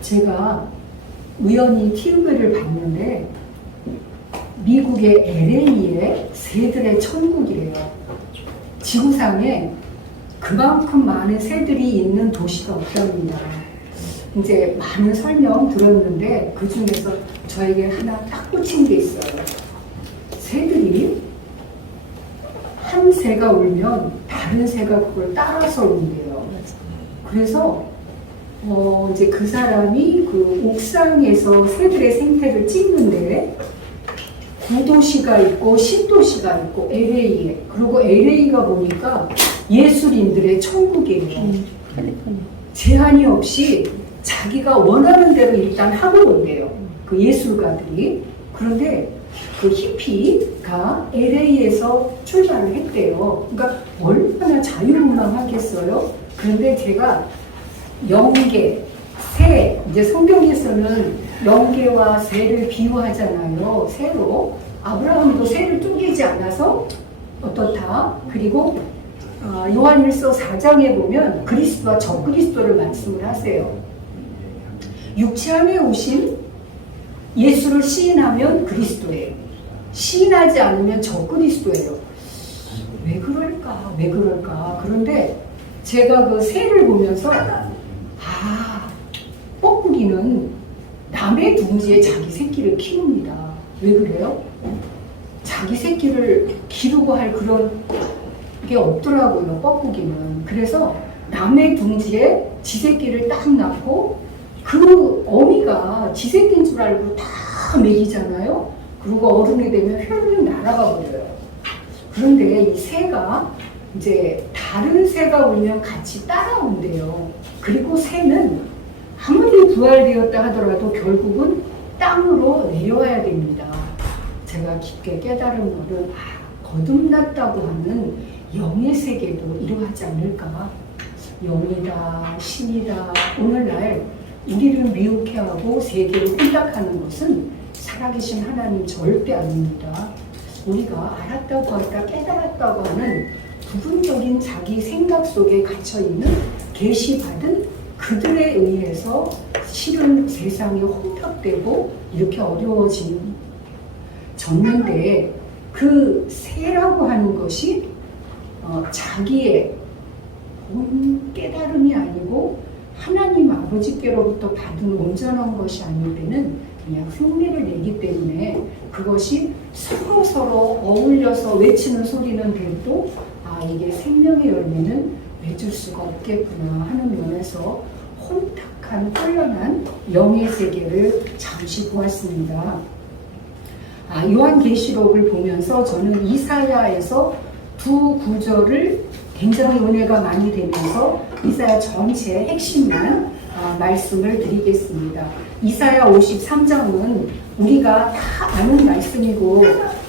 제가 우연히 TV를 봤는데 미국의 LA에 새들의 천국이래요. 지구상에 그만큼 많은 새들이 있는 도시가 없답니다. 이제 많은 설명 들었는데 그 중에서 저에게 하나 딱 꽂힌 게 있어요. 새들이 한 새가 울면 다른 새가 그걸 따라서 운대요. 그래서 이제 그 사람이 그 옥상에서 새들의 생태를 찍는데 구도시가 있고 신도시가 있고 LA에, 그리고 LA가 보니까 예술인들의 천국이에요. 제한이 없이 자기가 원하는 대로 일단 하고 온대요. 그 예술가들이. 그런데 그 히피가 LA에서 출발을 했대요. 그러니까 얼마나 자유분방하겠어요? 그런데 제가 영계, 새, 이제 성경에서는 영계와 새를 비유하잖아요. 새로. 아브라함도 새를 쪼개지 않아서 어떻다. 그리고 요한일서 4장에 보면 그리스도와 적그리스도를 말씀을 하세요. 육체 안에 오신 예수를 시인하면 그리스도예요. 시인하지 않으면 적그리스도예요. 왜 그럴까? 왜 그럴까? 그런데 제가 그 새를 보면서 뻐꾸기는 남의 둥지에 자기 새끼를 키웁니다. 왜 그래요? 자기 새끼를 기르고 할 그런 게 없더라고요, 뻐꾸기는. 그래서 남의 둥지에 지 새끼를 딱 낳고 그 어미가 지 새끼인 줄 알고 다 먹이잖아요. 그리고 어른이 되면 휙 날아가 버려요. 그런데 이 새가 이제 다른 새가 울면 같이 따라온대요. 그리고 새는 아무리 부활되었다 하더라도 결국은 땅으로 내려와야 됩니다. 제가 깊게 깨달은 것은 거듭났다고 하는 영의 세계도 이러하지 않을까. 영이다, 신이다. 오늘날 우리를 미혹해하고 세계를 혼탁하는 것은 살아계신 하나님 절대 아닙니다. 우리가 알았다고 하다 깨달았다고 하는 부분적인 자기 생각 속에 갇혀있는 계시받은 그들에 의해서 실은 세상이 혼탁되고 이렇게 어려워졌는데 그 새라고 하는 것이 자기의 본 깨달음이 아니고 하나님 아버지께로부터 받은 온전한 것이 아닐 때는 그냥 흉내를 내기 때문에 그것이 서로 어울려서 외치는 소리는 돼도 이게 생명의 열매는 맺을 수가 없겠구나 하는 면에서 혼탁한 혼란한 영의 세계를 잠시 보았습니다. 요한계시록을 보면서 저는 이사야에서 두 구절을 굉장히 은혜가 많이 되면서 이사야 전체의 핵심만 말씀을 드리겠습니다. 이사야 53장은 우리가 다 아는 말씀이고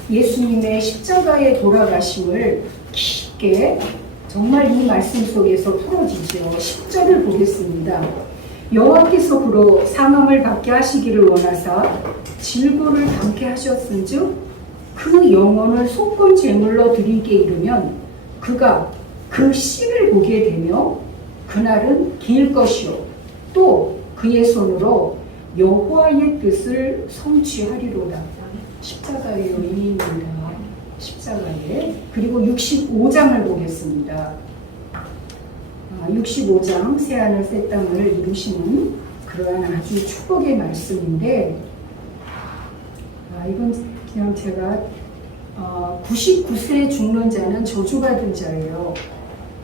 예수님의 십자가의 돌아가심을 깊게 정말 이 말씀 속에서 풀어지죠. 10절을 보겠습니다. 여호와께서 그로 사망을 받게 하시기를 원하사 질고를 담게 하셨은즉 그 영혼을 속건 제물로 드리게 이르면 그가 그 씨를 보게 되며 그날은 길 것이요 또 그의 손으로 여호와의 뜻을 성취하리로다. 십자가의 의미입니다. 십자가에. 그리고 65장을 보겠습니다. 65장 새하늘 새 땅을 이루시는 그러한 아주 축복의 말씀인데 이건 그냥 제가 99세에 죽는 자는 저주받은 자예요.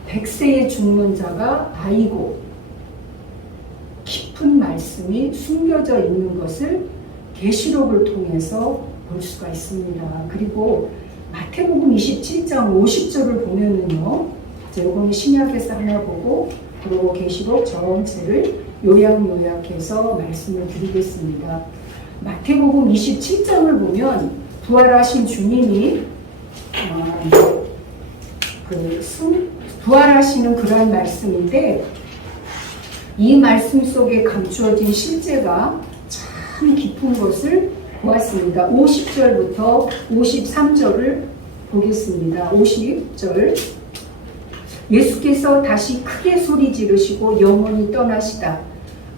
100세에 죽는 자가 아이고 깊은 말씀이 숨겨져 있는 것을 계시록을 통해서 볼 수가 있습니다. 그리고 마태복음 27장 50절을 보면은요, 이거는 신약에서 하나 보고 그리고 계시록 전체를 요약해서 말씀을 드리겠습니다. 마태복음 27장을 보면 부활하신 주님이 부활하시는 그런 말씀인데 이 말씀 속에 감추어진 실제가 참 깊은 것을 보았습니다. 50절부터 53절을 보겠습니다. 50절 예수께서 다시 크게 소리 지르시고 영원히 떠나시다.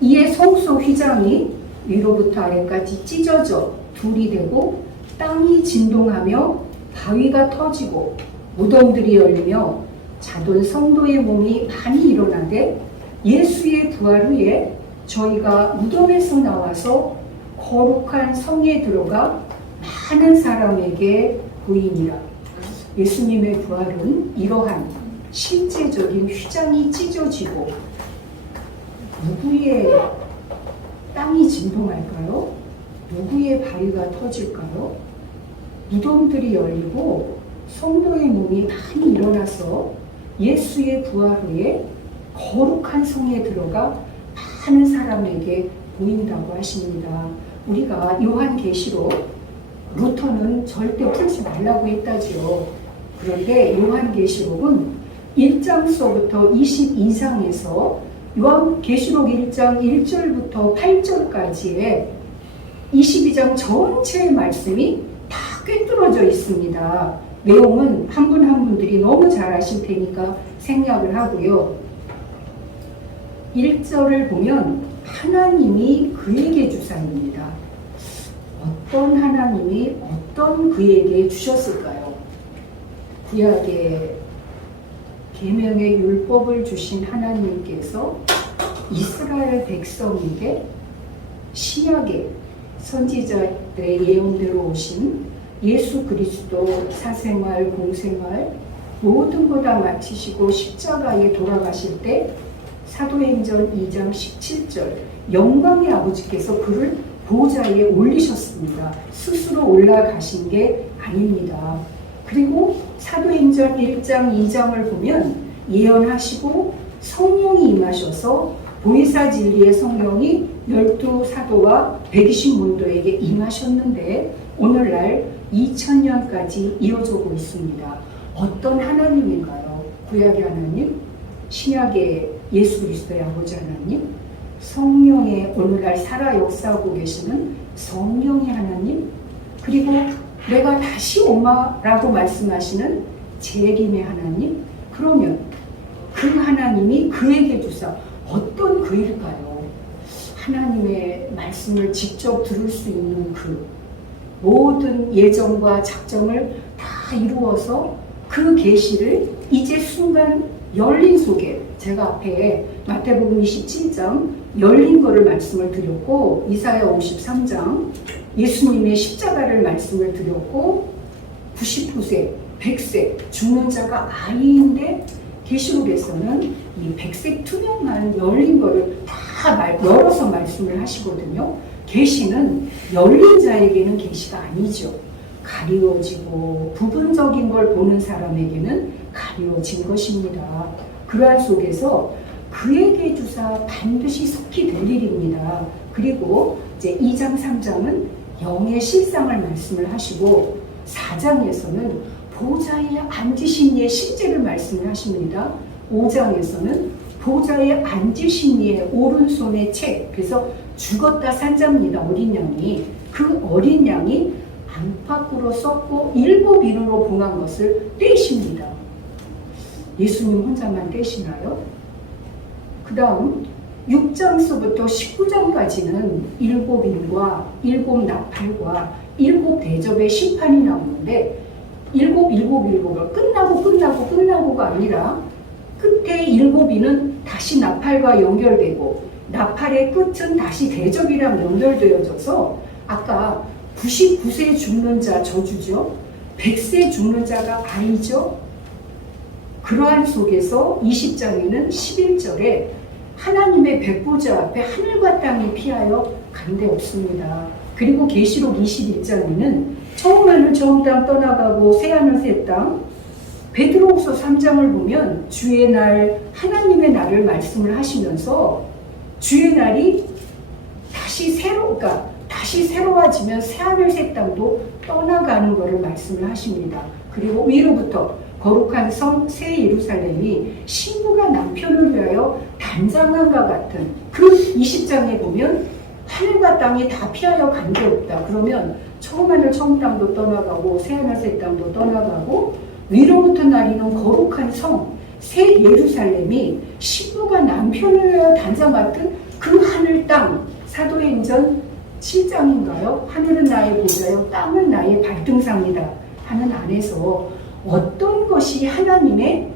이에 성소 휘장이 위로부터 아래까지 찢어져 둘이 되고 땅이 진동하며 바위가 터지고 무덤들이 열리며 자돈 성도의 몸이 많이 일어나되 예수의 부활 후에 저희가 무덤에서 나와서 거룩한 성에 들어가 많은 사람에게 보이니라. 예수님의 부활은 이러한 실제적인 휘장이 찢어지고 누구의 땅이 진동할까요? 누구의 바위가 터질까요? 무덤들이 열리고 성도의 몸이 많이 일어나서 예수의 부활 후에 거룩한 성에 들어가 많은 사람에게 보인다고 하십니다. 우리가 요한계시록, 루터는 절대 풀지 말라고 했다지요. 그런데 요한계시록은 1장서부터 22장에서 요한계시록 1장 1절부터 8절까지의 22장 전체의 말씀이 다 꿰뚫어져 있습니다. 내용은 한 분 한 분들이 너무 잘 아실 테니까 생략을 하고요. 1절을 보면 하나님이 그에게 주사입니다. 어떤 하나님이 어떤 그에게 주셨을까요? 구약의 계명의 율법을 주신 하나님께서 이스라엘 백성에게 신약의 선지자들의 예언대로 오신 예수 그리스도 사생활, 공생활 모든 거 다 마치시고 십자가에 돌아가실 때 사도행전 2장 17절 영광의 아버지께서 그를 보좌에 올리셨습니다. 스스로 올라가신 게 아닙니다. 그리고 사도행전 1장 2장을 보면 예언하시고 성령이 임하셔서 보혜사 진리의 성령이 12사도와 120문도에게 임하셨는데 오늘날 2000년까지 이어지고 있습니다. 어떤 하나님인가요? 구약의 하나님? 신약의 예수 그리스도의 아버지 하나님? 성령의 오늘날 살아 역사하고 계시는 성령의 하나님? 그리고 내가 다시 오마라고 말씀하시는 재림의 하나님? 그러면 그 하나님이 그에게 주사 어떤 그일까요? 하나님의 말씀을 직접 들을 수 있는 그 모든 예정과 작정을 다 이루어서 그 계시를 이제 순간 열린 속에 제가 앞에 마태복음 27장 열린 거를 말씀을 드렸고 이사야 53장 예수님의 십자가를 말씀을 드렸고 99세, 100세 죽는 자가 아이인데 계시록에서는 이 백색 투명한 열린 거를 다 열어서 말씀을 하시거든요. 계시는 열린 자에게는 계시가 아니죠. 가리워지고 부분적인 걸 보는 사람에게는 가리워진 것입니다. 그러한 속에서 그에게 주사 반드시 속히 될 일입니다. 그리고 이제 2장 3장은 영의 실상을 말씀을 하시고 4장에서는 보좌에 앉으신 이의 실제를 말씀을 하십니다. 5장에서는 보좌에 앉으신 이의 오른손의 책, 그래서 죽었다 산자입니다. 어린 양이. 그 어린 양이 안팎으로 썩고 7인으로 봉한 것을 떼십니다. 예수님 혼자만 떼시나요? 그 다음 6장서부터 19장까지는 7인과 7나팔과 7대접의 심판이 나오는데 7을 끝나고가 아니라 끝에 7인은 다시 나팔과 연결되고 나팔의 끝은 다시 대접이랑 연결되어져서 아까 99세 죽는 자 저주죠. 100세 죽는 자가 아이죠. 그러한 속에서 20장에는 11절에 하나님의 백보자 앞에 하늘과 땅이 피하여 간데 없습니다. 그리고 계시록 21장에는 처음 하늘 처음 땅 떠나가고 새 하늘 새 땅, 베드로후서 3장을 보면 주의 날 하나님의 날을 말씀을 하시면서 주의 날이 다시 새로워지면 새 하늘 새 땅도 떠나가는 것을 말씀을 하십니다. 그리고 위로부터 거룩한 성 새 예루살렘이 신부가 남편을 위하여 단장한과 같은 그 20장에 보면 하늘과 땅이 다 피하여 간데 없다. 그러면 처음 하늘 처음 땅도 떠나가고 새 하늘 새 땅도 떠나가고 위로부터 나리는 거룩한 성 새 예루살렘이 신부가 남편을 위하여 단장 같은 그 하늘 땅, 사도행전 7장인가요? 하늘은 나의 보좌요, 땅은 나의 발등상이다 하는 안에서 어떤 것이 하나님의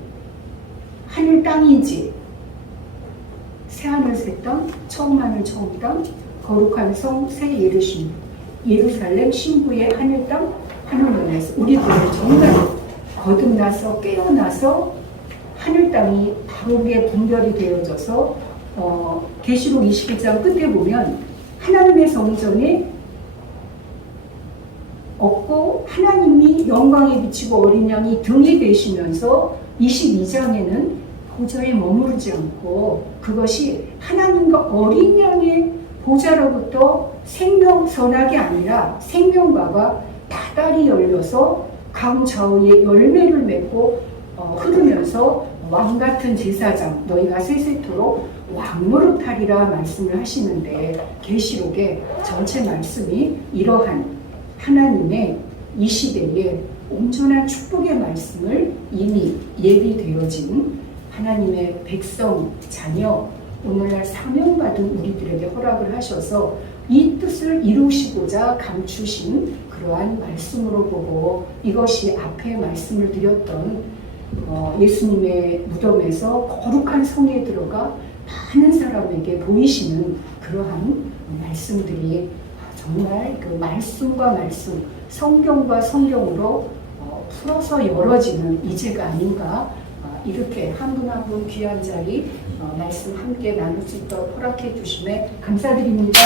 하늘 땅인지, 새하늘 새 땅, 처음 하늘 처음 땅, 거룩한 성 새 예루살렘 신부의 하늘 땅 하는 면에서 우리들은 정말 거듭나서 깨어나서 하늘 땅이 바르게 분별이 되어져서 계시록 21장 끝에 보면 하나님의 성전에 없고 하나님이 영광에 비치고 어린 양이 등이 되시면서 22장에는 보좌에 머무르지 않고 그것이 하나님과 어린 양의 보좌로부터 생명선악이 아니라 생명과가 다달이 열려서 강좌우에 열매를 맺고 흐르면서 왕같은 제사장 너희가 세세토록 왕노릇하리라 말씀을 하시는데, 계시록의 전체 말씀이 이러한 하나님의 이 시대에 온전한 축복의 말씀을 이미 예비되어진 하나님의 백성, 자녀, 오늘날 사명받은 우리들에게 허락을 하셔서 이 뜻을 이루시고자 감추신 그러한 말씀으로 보고, 이것이 앞에 말씀을 드렸던 예수님의 무덤에서 거룩한 성에 들어가 많은 사람에게 보이시는 그러한 말씀들이 정말 그 말씀과 말씀, 성경과 성경으로 풀어서 열어지는 이제가 아닌가, 이렇게 한 분 한 분 귀한 자리 말씀 함께 나눌 수 있도록 허락해 주심에 감사드립니다.